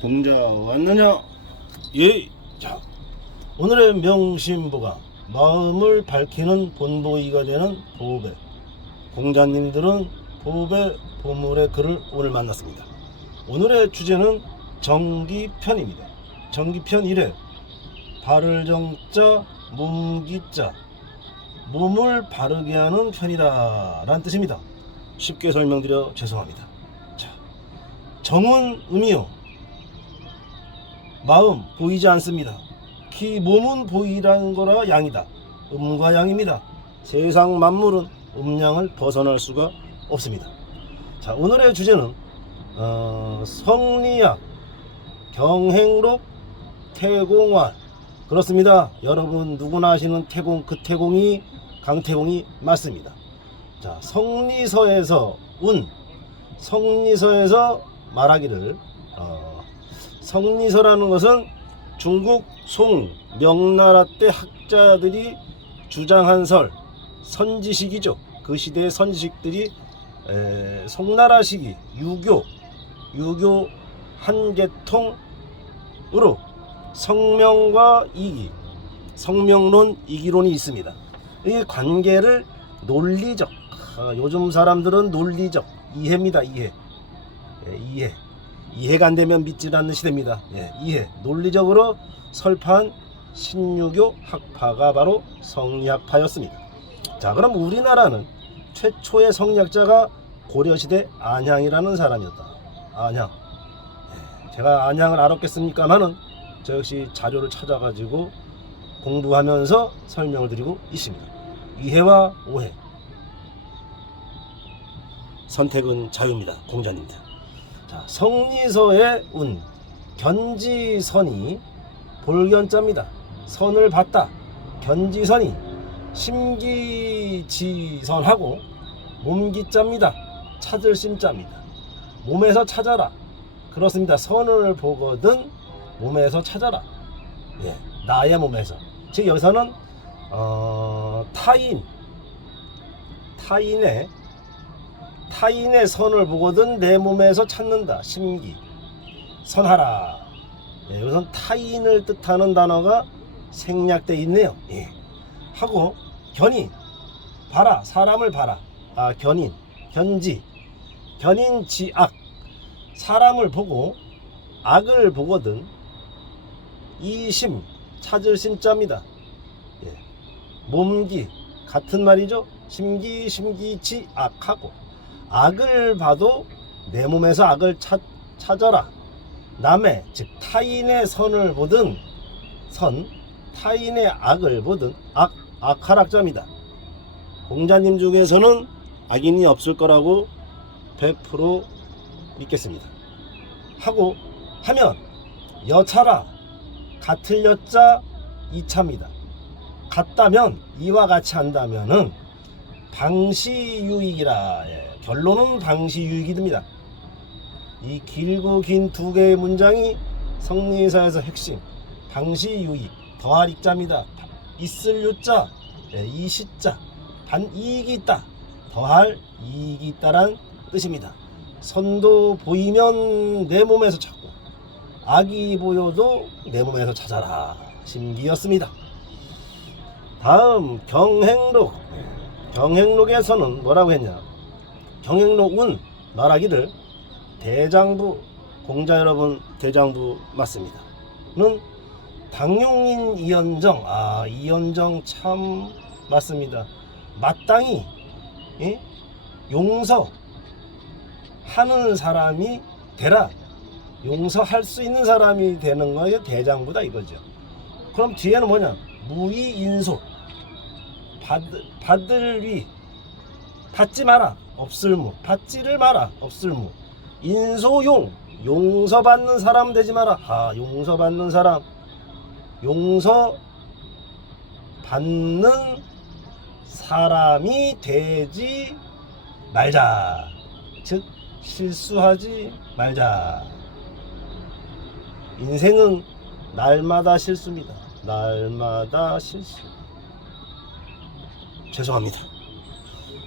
공자 왔느냐? 예. 자, 오늘의 명심보가 마음을 밝히는 본보기가 되는 보배. 공자님들은 보배 보물의 글을 오늘 만났습니다. 오늘의 주제는 정기편입니다. 정기편 1회 발을 정자 몸기자 몸을 바르게 하는 편이다 라는 뜻입니다. 쉽게 설명드려 죄송합니다. 자, 정은 음이요. 마음 보이지 않습니다. 키 몸은 보이라는 거라 양이다. 음과 양입니다. 세상 만물은 음양을 벗어날 수가 없습니다. 자 오늘의 주제는 어, 성리학 경행록 태공환 그렇습니다. 여러분 누구나 아시는 태공 그 태공이 강태공이 맞습니다. 자 성리서에서 운 성리서에서 말하기를 어, 성리서라는 것은 중국 송 명나라 때 학자들이 주장한 설 선지식이죠. 그 시대의 선지식들이 에, 송나라 시기 유교 유교 한 계통으로 성명과 이기 성명론 이기론이 있습니다. 이 관계를 논리적 아, 요즘 사람들은 논리적 이해입니다 이해 예, 이해 이해가 안 되면 믿지 않는 시대입니다. 예, 이해 논리적으로 설파한 신유교 학파가 바로 성리학파였습니다. 자 그럼 우리나라는 최초의 성리학자가 고려시대 안향이라는 사람이었다. 안향. 예, 제가 안향을 알았겠습니까마는 저 역시 자료를 찾아가지고 공부하면서 설명을 드리고 있습니다. 이해와 오해. 선택은 자유입니다. 공자님들. 자, 성리서의 운. 견지선이 볼견자입니다. 선을 봤다. 견지선이 심기지선하고 몸기자입니다. 찾을 심자입니다. 몸에서 찾아라. 그렇습니다. 선을 보거든 몸에서 찾아라. 예, 나의 몸에서. 즉 여기서는 어, 타인, 타인의 타인의 선을 보거든 내 몸에서 찾는다. 심기, 선하라. 예, 여기서는 타인을 뜻하는 단어가 생략돼 있네요. 예. 하고 견인, 봐라. 사람을 봐라. 아, 견인, 견지, 견인지악. 사람을 보고 악을 보거든 이심 찾을 심자입니다. 예. 몸기 같은 말이죠. 심기 심기치 악하고 악을 봐도 내 몸에서 악을 찾, 찾아라. 남의 즉 타인의 선을 보든 선 타인의 악을 보든 악 악하락자입니다. 공자님 중에서는 악인이 없을 거라고 100% 믿겠습니다. 하고 하면 여차라 같을 여자 이차입니다. 같다면 이와 같이 한다면은 방시유익이라 예, 결론은 방시유익이 됩니다. 이 길고 긴 두 개의 문장이 성리사에서 핵심 방시유익 더할 익자입니다. 있을 요자 예, 이 시자 반 이익이 있다 더할 이익이 있다란 뜻입니다. 선도 보이면 내 몸에서 찾고 악이 보여도 내 몸에서 찾아라 심기였습니다. 다음 경행록 경행록에서는 뭐라고 했냐 경행록은 말하기를 대장부 공자 여러분 대장부 맞습니다. 는 당용인 이현정 아 이현정 참 맞습니다. 마땅히 예? 용서 하는 사람이 되라. 용서할 수 있는 사람이 되는 거에 대장부다 이거죠. 그럼 뒤에는 뭐냐? 무의인소. 받을, 받을 위. 받지 마라. 없을무. 받지를 마라. 없을무. 인소용. 용서받는 사람 되지 마라. 아, 용서받는 사람. 용서 받는 사람이 되지 말자. 즉 실수하지 말자. 인생은 날마다 실수입니다. 날마다 실수. 죄송합니다.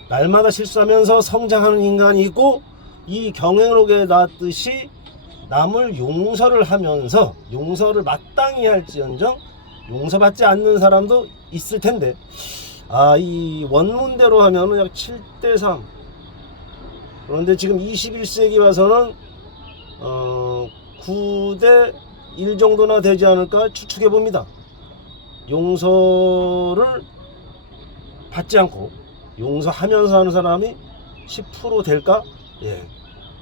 날마다 실수하면서 성장하는 인간이 있고 이 경행록에 나왔듯이 남을 용서를 하면서 용서를 마땅히 할지언정 용서받지 않는 사람도 있을 텐데 아 이 원문대로 하면은 약 7대 3 그런데 지금 21세기 와서는 어 9대 1 정도나 되지 않을까 추측해 봅니다. 용서를 받지 않고 용서하면서 하는 사람이 10% 될까? 예.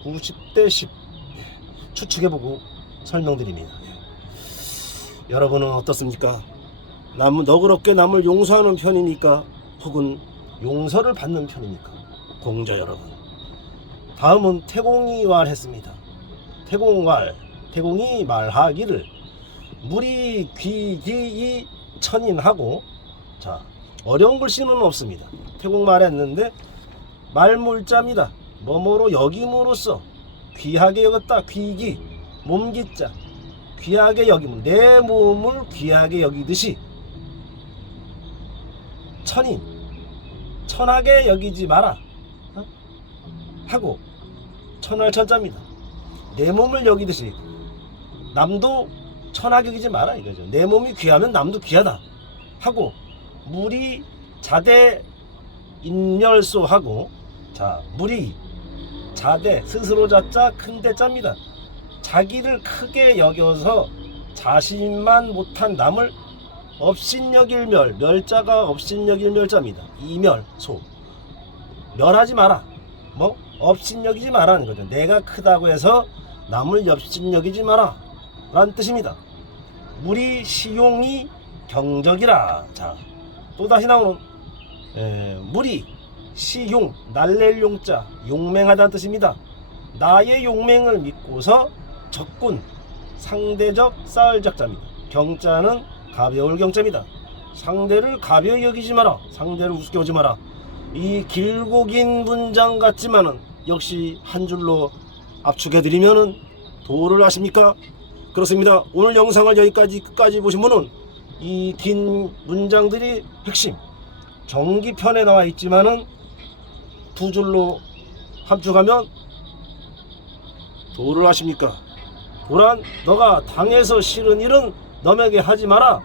90대 10. 예. 추측해보고 설명드립니다. 예. 여러분은 어떻습니까? 남, 너그럽게 남을 용서하는 편이니까 혹은 용서를 받는 편이니까 공자 여러분. 다음은 태공이 말했습니다. 태공말, 태공이 말하기를 물이 귀기이 천인하고 자 어려운 글씨는 없습니다. 태국 말 했는데 말물자입니다. 뭐뭐로 여김으로써 귀하게 여겼다. 귀기 몸기자 귀하게 여김은 내 몸을 귀하게 여기듯이 천인 천하게 여기지 마라 어? 하고 천할천자입니다. 내 몸을 여기듯이 남도 천하게 여기지 마라 이거죠. 내 몸이 귀하면 남도 귀하다 하고 물이 자대 인멸소하고 자 물이 자대 스스로 자자 큰 대자입니다. 자기를 크게 여겨서 자신만 못한 남을 업신여길멸 멸자가 업신여길멸자입니다. 이멸소 멸하지 마라. 뭐 업신여기지 마라는 거죠. 내가 크다고 해서 남을 업신여기지 마라. 라는 뜻입니다. 물이 시용이 경적이라. 자, 또다시 나오는 에, 물이 시용 날랠 용자 용맹하다는 뜻입니다. 나의 용맹을 믿고서 적군 상대적 쌓을 적자입니다. 경자는 가벼울 경자입니다. 상대를 가벼이 여기지 마라. 상대를 우습게 보지 마라. 이 길고 긴 문장 같지만은 역시 한 줄로 압축해드리면은 도를 아십니까? 그렇습니다. 오늘 영상을 여기까지 끝까지 보신 분은 이 긴 문장들이 핵심 정기편에 나와 있지만은 두 줄로 합축하면 도를 아십니까? 도란 너가 당해서 싫은 일은 너에게 하지 마라.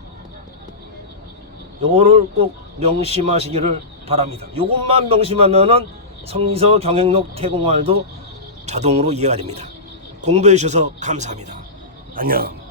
요거를 꼭 명심하시기를 바랍니다. 요것만 명심하면은 성리서 경행록 태공활도 자동으로 이해가 됩니다. 공부해 주셔서 감사합니다. 안녕.